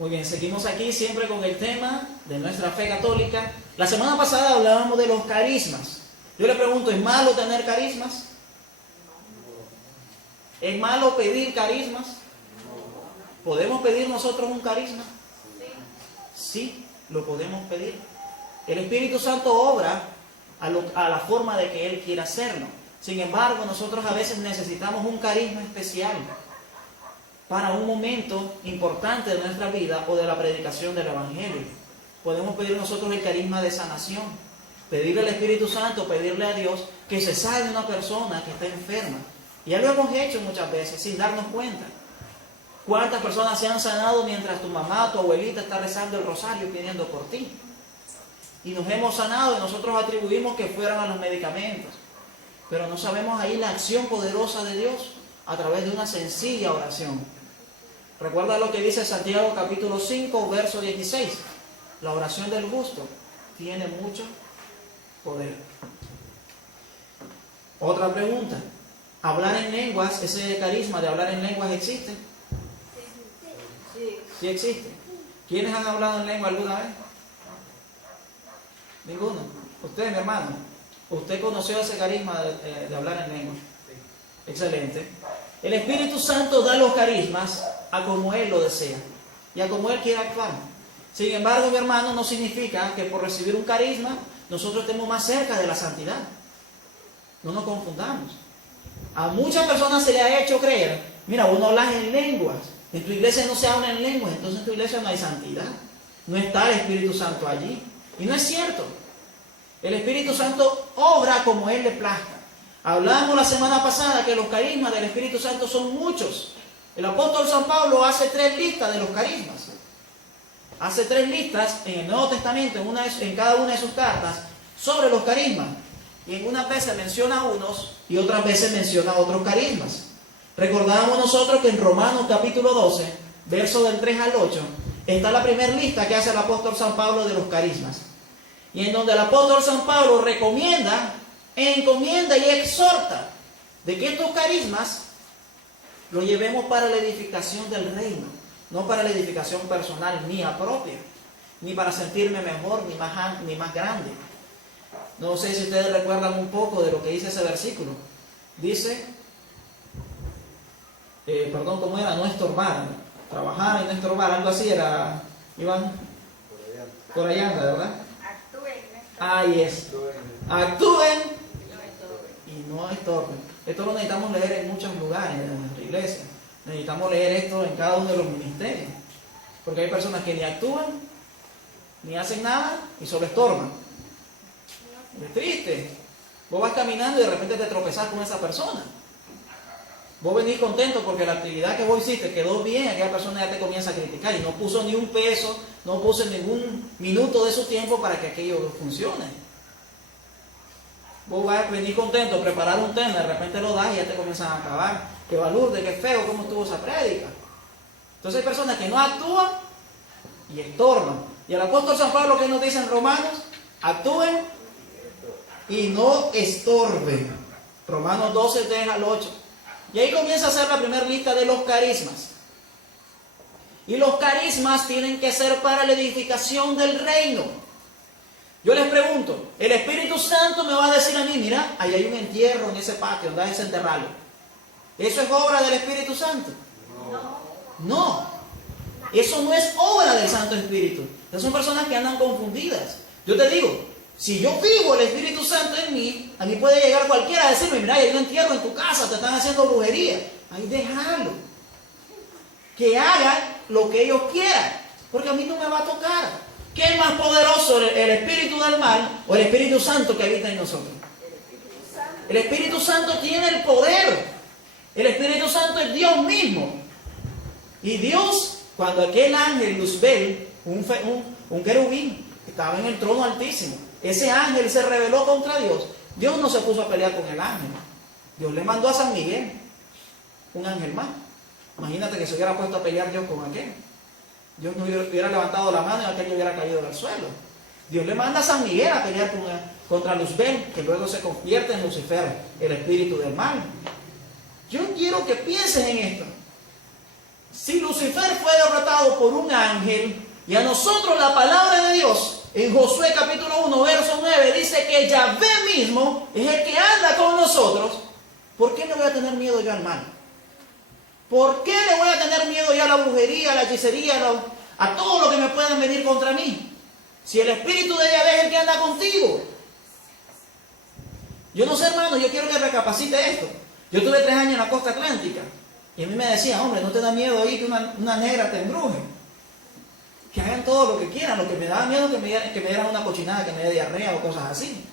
Muy bien, seguimos aquí siempre con el tema de nuestra fe católica. La semana pasada hablábamos de los carismas. Yo le pregunto, ¿es malo tener carismas? ¿Es malo pedir carismas? ¿Podemos pedir nosotros un carisma? Sí, lo podemos pedir. El Espíritu Santo obra a la forma de que Él quiera hacerlo. Sin embargo, nosotros a veces necesitamos un carisma especial para un momento importante de nuestra vida o de la predicación del Evangelio. Podemos pedir nosotros el carisma de sanación, pedirle al Espíritu Santo, pedirle a Dios que se sane una persona que está enferma. Y ya lo hemos hecho muchas veces sin darnos cuenta. ¿Cuántas personas se han sanado mientras tu mamá o tu abuelita está rezando el rosario pidiendo por ti? Y nos hemos sanado y nosotros atribuimos que fueran a los medicamentos. Pero no sabemos ahí la acción poderosa de Dios a través de una sencilla oración. Recuerda lo que dice Santiago capítulo 5, verso 16. La oración del justo tiene mucho poder. Otra pregunta. ¿Hablar en lenguas, ese carisma de hablar en lenguas existe? Sí existe. ¿Quiénes han hablado en lengua alguna vez? Ninguno. Usted, mi hermano, ¿usted conoció ese carisma de hablar en lengua? Excelente. El Espíritu Santo da los carismas a como Él lo desea y a como Él quiere actuar. Sin embargo, mi hermano, no significa que por recibir un carisma nosotros estemos más cerca de la santidad. No nos confundamos. A muchas personas se le ha hecho creer, mira, uno habla en lenguas, en tu iglesia no se habla en lenguas, entonces en tu iglesia no hay santidad. No está el Espíritu Santo allí. Y no es cierto. El Espíritu Santo obra como Él le plazca. Hablamos la semana pasada que los carismas del Espíritu Santo son muchos. El apóstol San Pablo hace 3 listas de los carismas. Hace 3 listas en el Nuevo Testamento, en cada una de sus cartas, sobre los carismas. Y en unas veces menciona unos y otras veces menciona otros carismas. Recordábamos nosotros que en Romanos capítulo 12, verso del 3 al 8, está la primera lista que hace el apóstol San Pablo de los carismas. Y en donde el apóstol San Pablo recomienda, encomienda y exhorta de que estos carismas los llevemos para la edificación del reino, no para la edificación personal mía propia, ni para sentirme mejor ni más grande. No sé si ustedes recuerdan un poco de lo que dice ese versículo. Dice, ¿cómo era? No estorbar, trabajar y no estorbar, algo así era, Iván, por allá, ¿verdad? Ahí es. Actúen y no estorben. Esto lo necesitamos leer en muchos lugares de nuestra iglesia. Necesitamos leer esto en cada uno de los ministerios. Porque hay personas que ni actúan, ni hacen nada y solo estorban. Es triste. Vos vas caminando y de repente te tropezás con esa persona. Vos venís contento porque la actividad que vos hiciste quedó bien, aquella persona ya te comienza a criticar y no puso ni un peso, no puso ningún minuto de su tiempo para que aquello funcione. Vos vas a venir contento, preparar un tema, de repente lo das y ya te comienzan a acabar. Qué balurde, qué feo, cómo estuvo esa prédica. Entonces hay personas que no actúan y estorban. Y el apóstol San Pablo, ¿qué nos dice en Romanos? Actúen y no estorben. Romanos 12, 3 al 8. Y ahí comienza a ser la primera lista de los carismas. Y los carismas tienen que ser para la edificación del reino. Yo les pregunto, el Espíritu Santo me va a decir a mí, mira, ahí hay un entierro en ese patio, andá a desenterrarlo. ¿Eso es obra del Espíritu Santo? No. Eso no es obra del Santo Espíritu. Esas son personas que andan confundidas. Yo te digo, si yo vivo el Espíritu Santo en mí, a mí puede llegar cualquiera a decirme, mira, hay un entierro en tu casa, te están haciendo brujería. Ahí déjalo. Que hagan lo que ellos quieran, porque a mí no me va a tocar. ¿Qué es más poderoso, el espíritu del mal o el Espíritu Santo que habita en nosotros? El Espíritu Santo tiene el poder. El Espíritu Santo es Dios mismo. Y Dios, cuando aquel ángel Luzbel, un querubín, estaba en el trono altísimo, ese ángel se rebeló contra Dios. Dios no se puso a pelear con el ángel. Dios le mandó a San Miguel, un ángel más. Imagínate que se hubiera puesto a pelear Dios con aquel. Dios no hubiera levantado la mano y aquel hubiera caído del suelo. Dios le manda a San Miguel a pelear contra Luzbel, que luego se convierte en Lucifer, el espíritu del mal. Yo quiero que piensen en esto. Si Lucifer fue derrotado por un ángel, y a nosotros la palabra de Dios, en Josué capítulo 1, verso 9, dice que Yahvé mismo es el que anda con nosotros, ¿por qué le voy a tener miedo yo al mal? ¿Por qué le voy a tener miedo yo a la brujería, a la hechicería, a todo lo que me puedan venir contra mí? Si el Espíritu de Yahvé es el que anda contigo. Yo no sé, hermano, yo quiero que recapacite esto. Yo tuve 3 años en la costa atlántica y a mí me decían, hombre, no te da miedo ahí que una negra te embruje. Que hagan todo lo que quieran. Lo que me daba miedo es que me dieran una cochinada, que me dé diarrea o cosas así.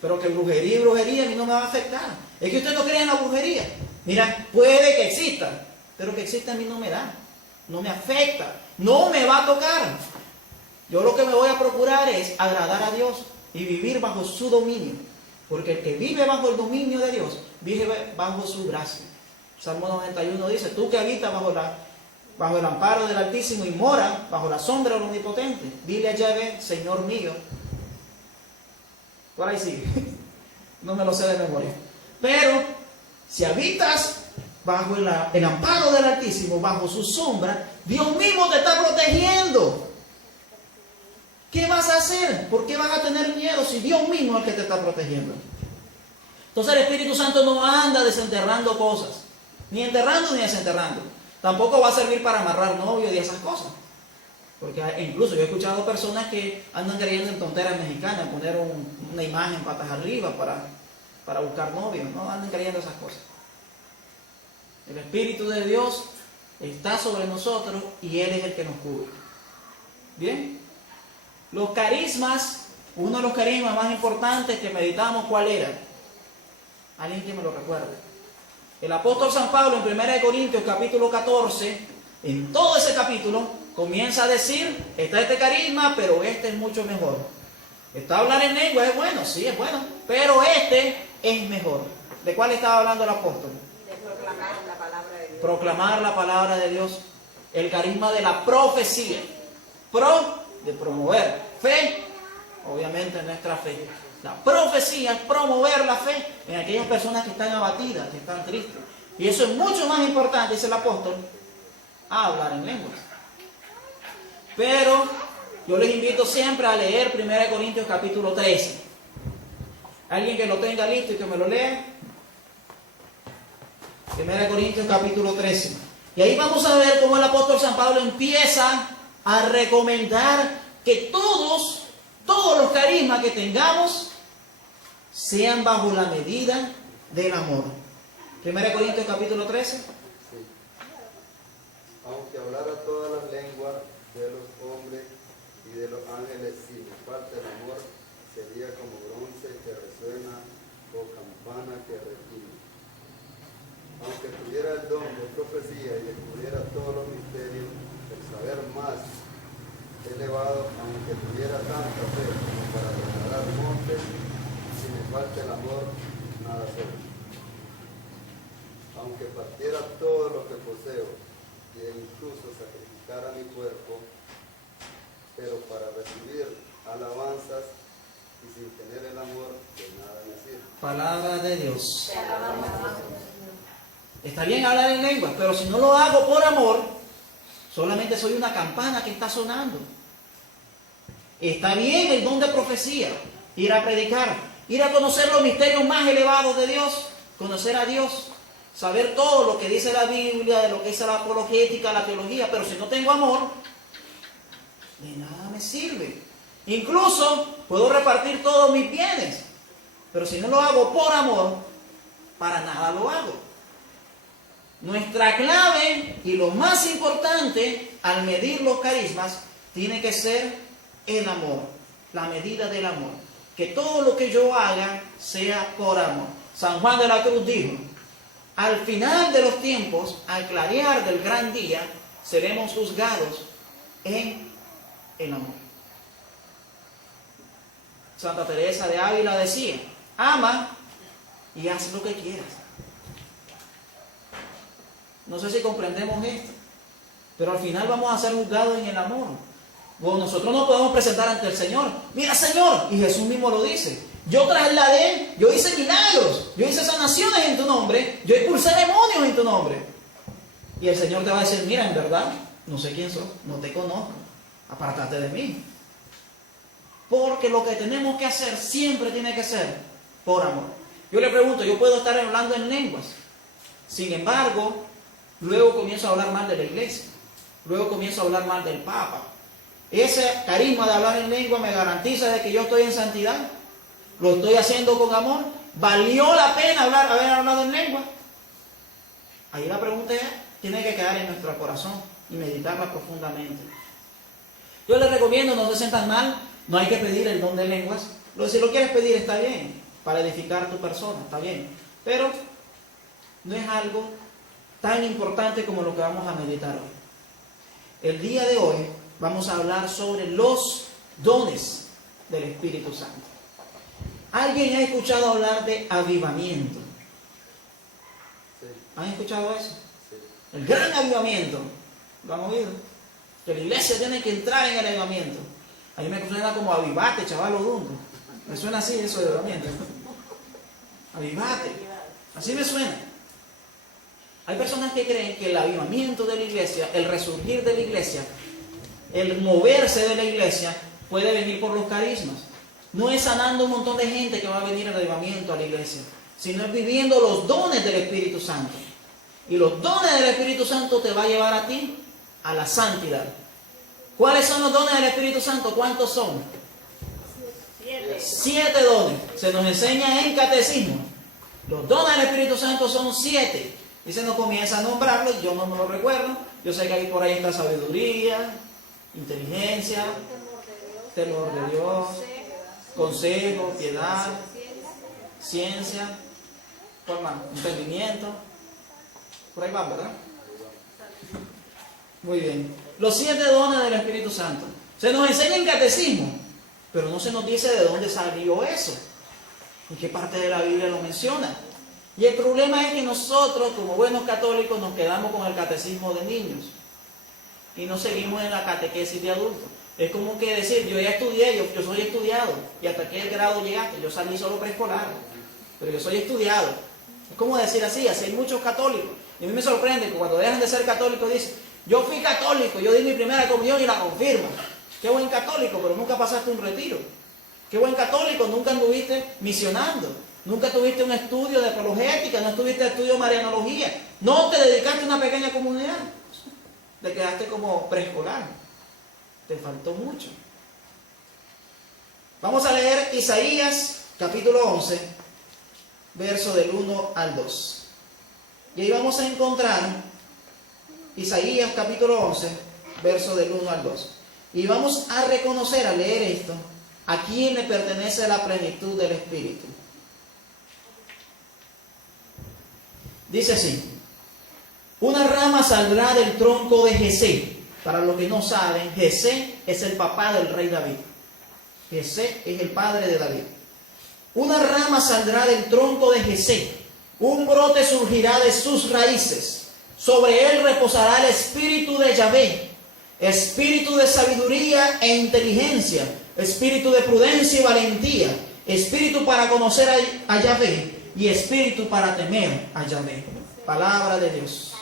Pero que brujería y brujería a mí no me va a afectar. Es que usted no cree en la brujería. Mira, puede que exista, pero que exista a mí no me da. No me afecta. No me va a tocar. Yo lo que me voy a procurar es agradar a Dios y vivir bajo su dominio. Porque el que vive bajo el dominio de Dios, vive bajo su gracia. Salmo 91 dice, tú que habitas bajo el amparo del Altísimo y mora bajo la sombra del Omnipotente, dile a Yahvé, Señor mío. Por ahí sigue. No me lo sé de memoria. Pero, si habitas bajo el amparo del Altísimo, bajo su sombra, Dios mismo te está protegiendo. ¿Qué vas a hacer? ¿Por qué vas a tener miedo si Dios mismo es el que te está protegiendo? Entonces el Espíritu Santo no anda desenterrando cosas, ni enterrando ni desenterrando. Tampoco va a servir para amarrar novios y esas cosas. Porque incluso yo he escuchado personas que andan creyendo en tonteras mexicanas, poner una imagen patas arriba para buscar novios. No andan creyendo esas cosas. El Espíritu de Dios está sobre nosotros y Él es el que nos cubre. ¿Bien? Los carismas, uno de los carismas más importantes que meditamos, ¿cuál era? Alguien que me lo recuerde. El apóstol San Pablo en 1 Corintios capítulo 14, en todo ese capítulo, comienza a decir, está este carisma, pero este es mucho mejor. Está hablar en lengua, es bueno, sí, es bueno, pero este es mejor. ¿De cuál estaba hablando el apóstol? De proclamar la palabra de Dios. Proclamar la palabra de Dios. El carisma de la profecía. De promover. Fe, obviamente nuestra fe. La profecía es promover la fe en aquellas personas que están abatidas, que están tristes. Y eso es mucho más importante, dice el apóstol, a hablar en lenguas. Pero yo les invito siempre a leer 1 Corintios capítulo 13. Alguien que lo tenga listo y que me lo lea. 1 Corintios capítulo 13. Y ahí vamos a ver cómo el apóstol San Pablo empieza a recomendar que todos los carismas que tengamos sean bajo la medida del amor. 1 Corintios capítulo 13. Sí. Aunque hablara todas las lenguas de los hombres y de los ángeles, si me falta el amor, sería como bronce que resuena o campana que retine. Aunque tuviera el don de profecía y descubriera todos los misterios, el saber más elevado, aunque tuviera tanta fe como para trasladar montes, si me falta el amor, nada soy. Aunque partiera todo lo que poseo, e incluso sacrificara mi cuerpo, pero para recibir alabanzas y sin tener el amor, de nada me sirve. Palabra de Dios. Te alabamos. Está bien hablar en lenguas, pero si no lo hago por amor, solamente soy una campana que está sonando. Está bien el don de profecía, ir a predicar, ir a conocer los misterios más elevados de Dios, conocer a Dios, saber todo lo que dice la Biblia, de lo que dice la apologética, la teología, pero si no tengo amor, de nada me sirve. Incluso puedo repartir todos mis bienes, pero si no lo hago por amor, para nada lo hago. Nuestra clave y lo más importante al medir los carismas tiene que ser el amor, la medida del amor. Que todo lo que yo haga sea por amor. San Juan de la Cruz dijo, al final de los tiempos, al clarear del gran día, seremos juzgados en el amor. Santa Teresa de Ávila decía, ama y haz lo que quieras. No sé si comprendemos esto, pero al final vamos a ser juzgados en el amor. Bueno, nosotros nos podemos presentar ante el Señor. Mira, Señor, y Jesús mismo lo dice. Yo trasladé, yo hice milagros, yo hice sanaciones en tu nombre, yo expulsé demonios en tu nombre. Y el Señor te va a decir, mira, en verdad, no sé quién sos, no te conozco, apártate de mí. Porque lo que tenemos que hacer siempre tiene que ser por amor. Yo le pregunto, yo puedo estar hablando en lenguas, sin embargo, luego comienzo a hablar mal de la iglesia, luego comienzo a hablar mal del Papa. Ese carisma de hablar en lengua me garantiza de que yo estoy en santidad, lo estoy haciendo con amor. ¿Valió la pena haber hablado en lengua? Ahí la pregunta tiene que quedar en nuestro corazón y meditarla profundamente. Yo les recomiendo, no se sientan mal, no hay que pedir el don de lenguas. Si lo quieres pedir está bien, para edificar tu persona, está bien. Pero no es algo tan importante como lo que vamos a meditar hoy. El día de hoy vamos a hablar sobre los dones del Espíritu Santo. ¿Alguien ha escuchado hablar de avivamiento? ¿Han escuchado eso? El gran avivamiento. ¿Lo han oído? Que la iglesia tiene que entrar en el avivamiento. A mí me suena como avivate, chaval odundo. Me suena así eso de avivamiento. Avivate. Así me suena. Hay personas que creen que el avivamiento de la iglesia, el resurgir de la iglesia, el moverse de la iglesia, puede venir por los carismas. No es sanando un montón de gente que va a venir al avivamiento a la iglesia, sino es viviendo los dones del Espíritu Santo. Y los dones del Espíritu Santo te va a llevar a ti a la santidad. ¿Cuáles son los dones del Espíritu Santo? ¿Cuántos son? 7 dones. Se nos enseña en catecismo. Los dones del Espíritu Santo son 7. Y se nos comienza a nombrarlos. Yo no me lo recuerdo. Yo sé que ahí por ahí está sabiduría, inteligencia, temor de Dios, consejo, piedad, ciencia, entendimiento. Por ahí van, ¿verdad? Muy bien. Los 7 dones del Espíritu Santo. Se nos enseña en catecismo, pero no se nos dice de dónde salió eso. ¿En qué parte de la Biblia lo menciona? Y el problema es que nosotros, como buenos católicos, nos quedamos con el catecismo de niños y no seguimos en la catequesis de adultos. Es como que decir, yo ya estudié, yo soy estudiado. ¿Y hasta qué grado llegaste? Yo salí solo preescolar, pero yo soy estudiado. Es como decir así hay muchos católicos. Y a mí me sorprende que cuando dejan de ser católicos dicen, yo fui católico, yo di mi primera comunión y la confirmo. Qué buen católico, pero nunca pasaste un retiro. Qué buen católico, nunca anduviste misionando. Nunca tuviste un estudio de apologética, no tuviste estudio de marianología. No te dedicaste a una pequeña comunidad. Te quedaste como preescolar. Te faltó mucho. Vamos a leer Isaías capítulo 11, verso del 1 al 2. Y ahí vamos a encontrar Isaías capítulo 11, verso del 1 al 2. Y vamos a reconocer al leer esto a quién le pertenece la plenitud del Espíritu. Dice así: una rama saldrá del tronco de Jesé. Para los que no saben, Jesé es el papá del rey David. Jesé es el padre de David. Una rama saldrá del tronco de Jesé, un brote surgirá de sus raíces. Sobre él reposará el espíritu de Yahvé, espíritu de sabiduría e inteligencia, espíritu de prudencia y valentía, espíritu para conocer a Yahvé y espíritu para temer a Yahvé. Palabra de Dios.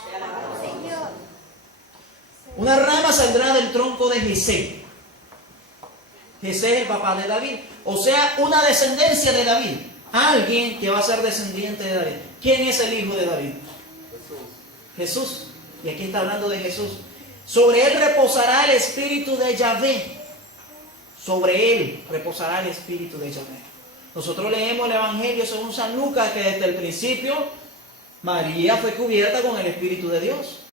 Una rama saldrá del tronco de Jesé. Jesé es el papá de David, o sea, una descendencia de David. Alguien que va a ser descendiente de David. ¿Quién es el hijo de David? Jesús. Y aquí está hablando de Jesús. Sobre él reposará el espíritu de Yahvé. Sobre él reposará el espíritu de Yahvé. Nosotros leemos el Evangelio según San Lucas, que desde el principio María fue cubierta con el Espíritu de Dios.